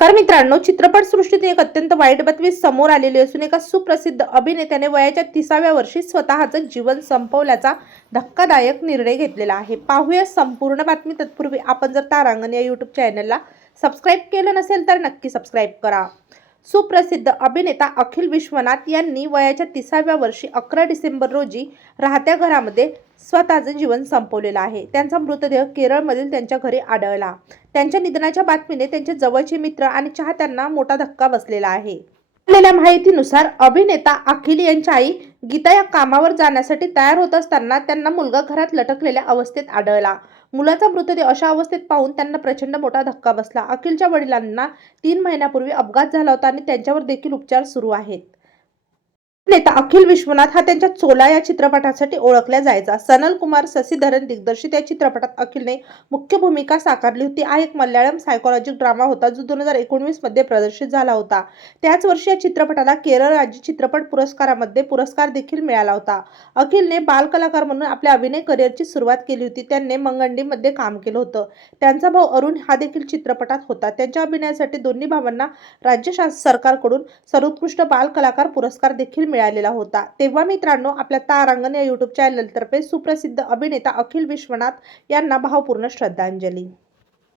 नमस्कार मित्रांनो चित्रपटसृष्टीत एक अत्यंत वाईट बातमी समोर आलेली असून एका सुप्रसिद्ध अभिनेत्याने वयाच्या तिसाव्या वर्षी स्वतःचं जीवन संपवल्याचा धक्कादायक निर्णय घेतलेला आहे. पाहूया संपूर्ण बातमी. तत्पूर्वी आपण जर तारांगण या यूट्यूब चॅनलला सबस्क्राईब केलं नसेल तर नक्की सबस्क्राईब करा. सुप्रसिद्ध अभिनेता अखिल विश्वनाथ यांनी वयाच्या तिसाव्या वर्षी अकरा डिसेंबर रोजी राहत्या घरामध्ये स्वतःचं जीवन संपवलेलं आहे. त्यांचा मृतदेह केरळमधील त्यांच्या घरी आढळला. त्यांच्या निधनाच्या बातमीने त्यांचे जवळचे मित्र आणि चाहत्यांना मोठा धक्का बसलेला आहे. मिळालेल्या माहितीनुसार अभिनेता अखिल यांची आई गीता या कामावर जाण्यासाठी तयार होत असताना त्यांना मुलगा घरात लटकलेल्या अवस्थेत आढळला. मुलाचा मृतदेह अशा अवस्थेत पाहून त्यांना प्रचंड मोठा धक्का बसला. अखिलच्या वडिलांना तीन महिन्यापूर्वी अपघात झाला होता आणि त्यांच्यावर देखील उपचार सुरू आहेत. नेता अखिल विश्वनाथ हा त्यांच्या चोला या चित्रपटासाठी ओळखला जायचा. सनल कुमार शशीधरन दिग्दर्शित या चित्रपटात अखिलने मुख्य भूमिका साकारली होती. हा एक मल्याळम सायकोलॉजिक ड्रामा होता जो दोन हजार एकोणवीसमध्ये प्रदर्शित झाला होता. त्याच वर्षी या चित्रपटाला केरळ राज्य चित्रपट पुरस्कारामध्ये पुरस्कार देखील मिळाला होता. अखिलने बालकलाकार म्हणून आपल्या अभिनय करिअरची सुरुवात केली होती. त्यांनी मंगंडीमध्ये काम केलं होतं. त्यांचा भाऊ अरुण हा देखील चित्रपटात होता. त्यांच्या अभिनयासाठी दोन्ही भावांना राज्य सरकारकडून सर्वोत्कृष्ट बाल कलाकार पुरस्कार देखील मिळाला मिळालेला होता. तेव्हा मित्रांनो आपल्या तारांगण या युट्यूब चॅनलतर्फे सुप्रसिद्ध अभिनेता अखिल विश्वनाथ यांना भावपूर्ण श्रद्धांजली.